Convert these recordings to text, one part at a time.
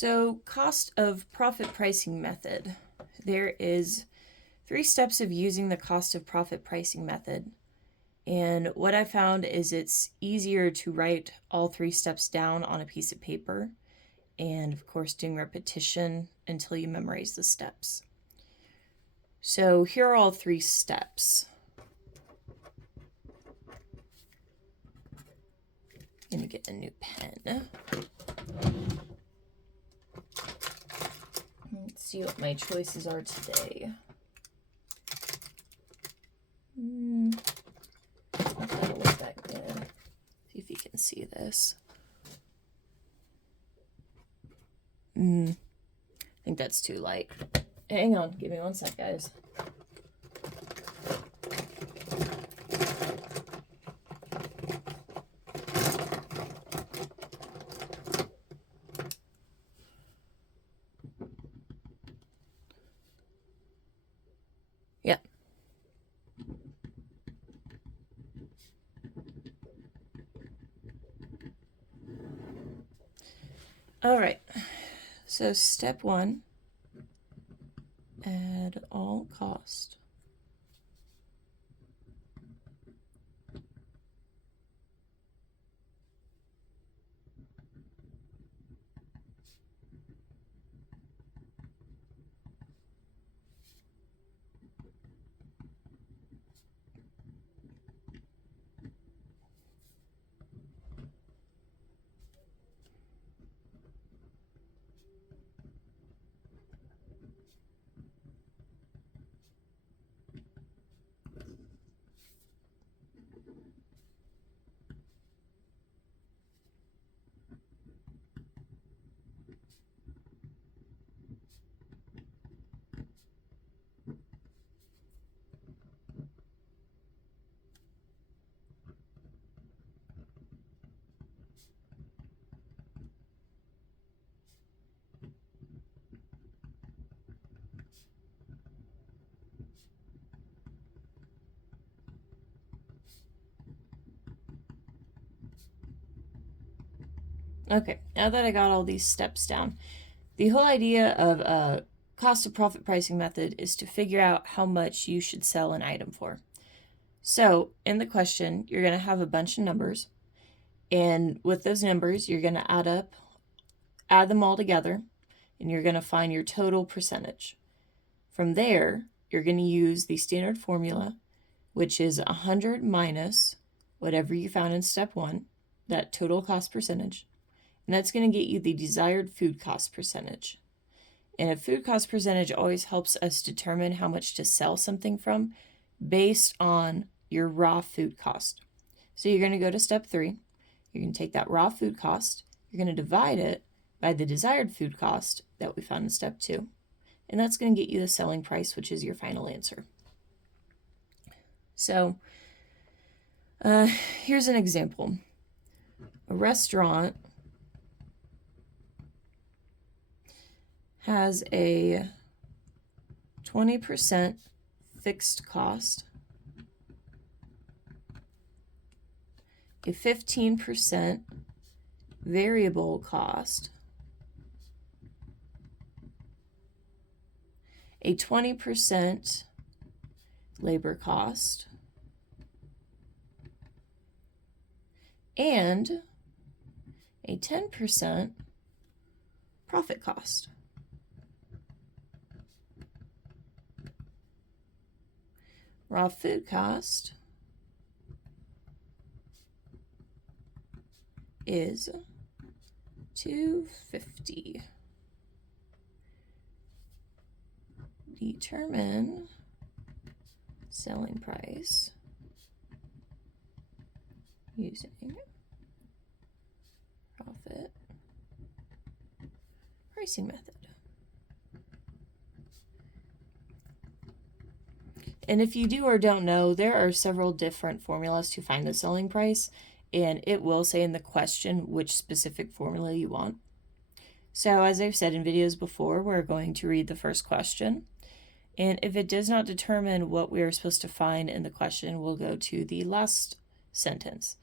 So, cost of profit pricing method. There is 3 steps of using the cost of profit pricing method. And what I found is it's easier to write all 3 steps down on a piece of paper, and of course doing repetition until you memorize the steps. So here are all 3 steps. I'm going to get a new pen. Let's see what my choices are today. I thought it was that good. See if you can see this. I think that's too light. Hang on, give me one sec, guys. Yeah. All right. So step 1, add all cost. Okay, now that I got all these steps down, the whole idea of a cost of profit pricing method is to figure out how much you should sell an item for. So in the question, you're going to have a bunch of numbers, and with those numbers, you're going to add them all together, and you're going to find your total percentage. From there, you're going to use the standard formula, which is 100 minus whatever you found in step 1, that total cost percentage. And that's going to get you the desired food cost percentage. And a food cost percentage always helps us determine how much to sell something from based on your raw food cost. So you're going to go to step 3. You're going to take that raw food cost. You're going to divide it by the desired food cost that we found in step 2. And that's going to get you the selling price, which is your final answer. So here's an example. A restaurant has a 20% fixed cost, a 15% variable cost, a 20% labor cost, and a 10% profit cost. Raw food cost is $2.50. Determine selling price using profit pricing method. And if you do or don't know, there are several different formulas to find the selling price, and it will say in the question which specific formula you want. So as I've said in videos before, we're going to read the first question. And if it does not determine what we are supposed to find in the question, we'll go to the last sentence.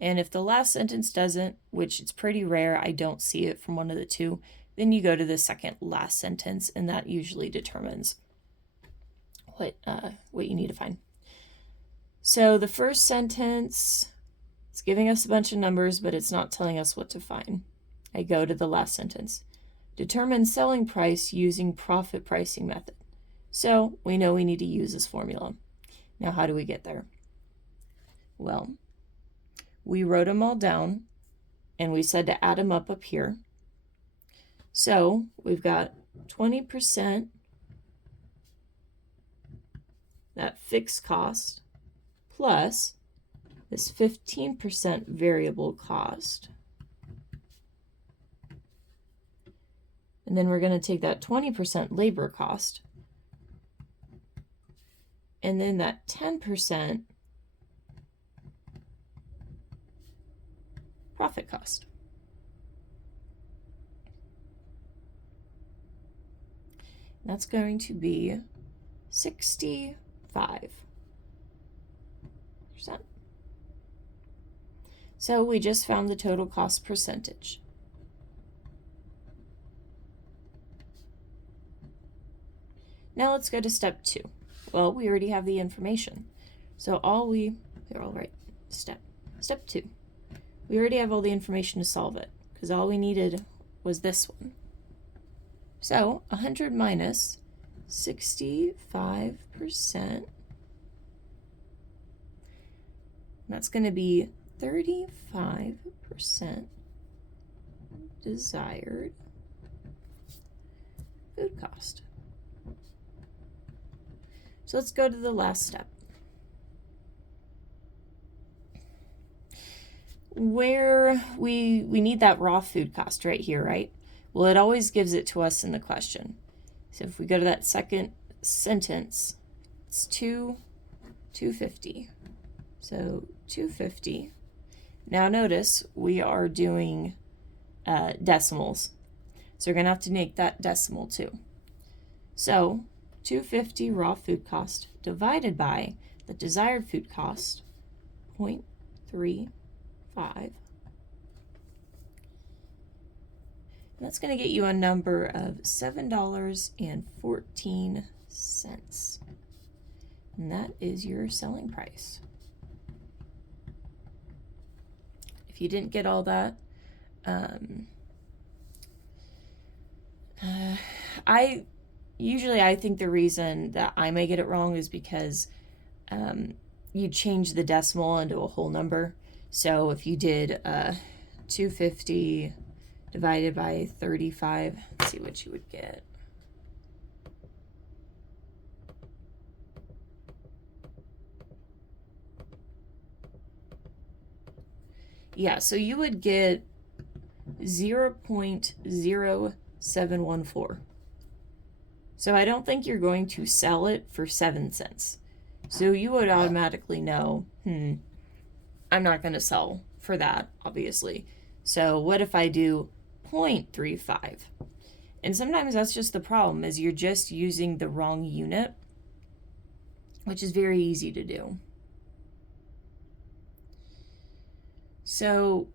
And if the last sentence doesn't, which it's pretty rare, I don't see it from one of the two, then you go to the second last sentence, and that usually determines what you need to find. So the first sentence, it's giving us a bunch of numbers, but it's not telling us what to find. I go to the last sentence. Determine selling price using profit pricing method. So we know we need to use this formula. Now, how do we get there? Well, we wrote them all down, and we said to add them up here. So we've got 20%, that fixed cost, plus this 15% variable cost. And then we're going to take that 20% labor cost, and then that 10% profit cost. That's going to be 65%. So we just found the total cost percentage. Now let's go to step 2. Well, we already have the information. So step 2. We already have all the information to solve it, because all we needed was this one. So 100 minus 65%, that's going to be 35% desired food cost. So let's go to the last step. Where we need that raw food cost right here, right? Well, it always gives it to us in the question. So if we go to that second sentence, it's 250. So 250. Now notice we are doing decimals. So we're going to have to make that decimal too. So 250 raw food cost divided by the desired food cost, 0.35. That's going to get you a number of $7.14. And that is your selling price. If you didn't get all that, I think the reason that I may get it wrong is because you change the decimal into a whole number. So if you did 250 divided by 35, let's see what you would get. Yeah, so you would get 0.0714. So I don't think you're going to sell it for 7 cents. So you would automatically know, I'm not going to sell for that, obviously. So what if I do 0.35? And sometimes that's just the problem, is you're just using the wrong unit, which is very easy to do. So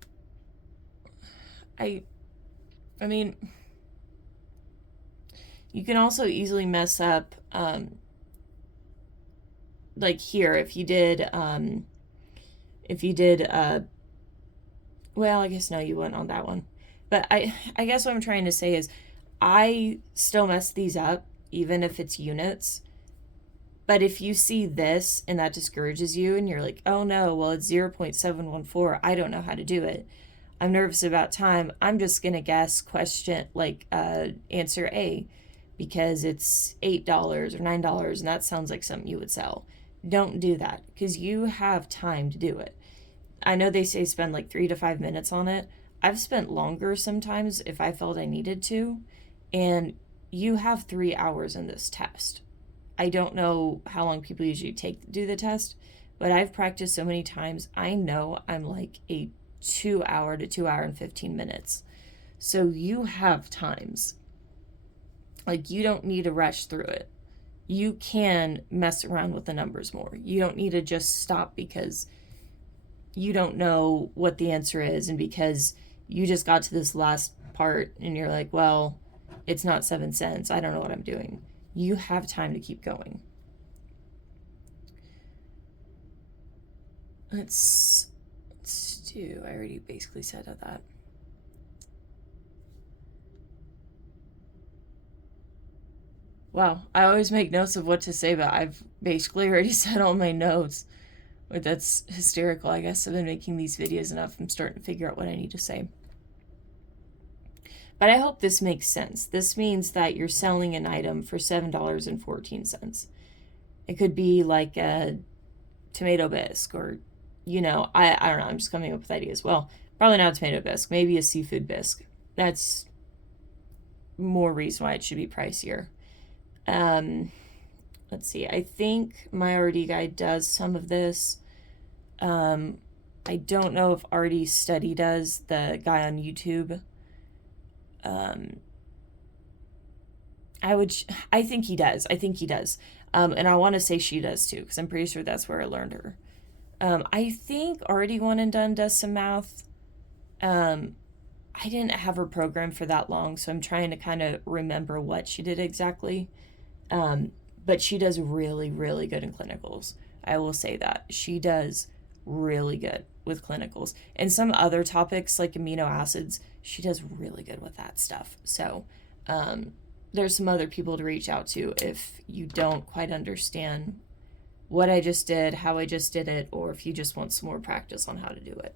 I mean, you can also easily mess up, like here, if you did, well, I guess no, you wouldn't on that one. But I guess what I'm trying to say is I still mess these up, even if it's units. But if you see this and that discourages you and you're like, oh no, well, it's 0.714, I don't know how to do it, I'm nervous about time, I'm just going to guess answer A, because it's $8 or $9 and that sounds like something you would sell. Don't do that, because you have time to do it. I know they say spend like 3 to 5 minutes on it. I've spent longer sometimes if I felt I needed to, and you have 3 hours in this test. I don't know how long people usually take to do the test, but I've practiced so many times, I know I'm like a 2 hour to 2 hour and 15 minutes. So you have times. Like, you don't need to rush through it. You can mess around with the numbers more. You don't need to just stop because you don't know what the answer is and because you just got to this last part and you're like, well, it's not 7 cents. I don't know what I'm doing. You have time to keep going. Let's do, I already basically said that. Wow, I always make notes of what to say, but I've basically already said all my notes. But that's hysterical. I guess I've been making these videos enough. I'm starting to figure out what I need to say. But I hope this makes sense. This means that you're selling an item for $7.14. It could be like a tomato bisque, or, you know, I don't know. I'm just coming up with ideas. Well, probably not a tomato bisque. Maybe a seafood bisque. That's more reason why it should be pricier. Let's see. I think my RD guide does some of this. I don't know if RD Study does, the guy on YouTube. I think he does. And I want to say she does too, because I'm pretty sure that's where I learned her. I think Already One and Done does some math. I didn't have her program for that long, so I'm trying to kind of remember what she did exactly. But she does really, really good in clinicals. I will say that. She does really good with clinicals. And some other topics like amino acids, she does really good with that stuff. So there's some other people to reach out to if you don't quite understand what I just did, how I just did it, or if you just want some more practice on how to do it.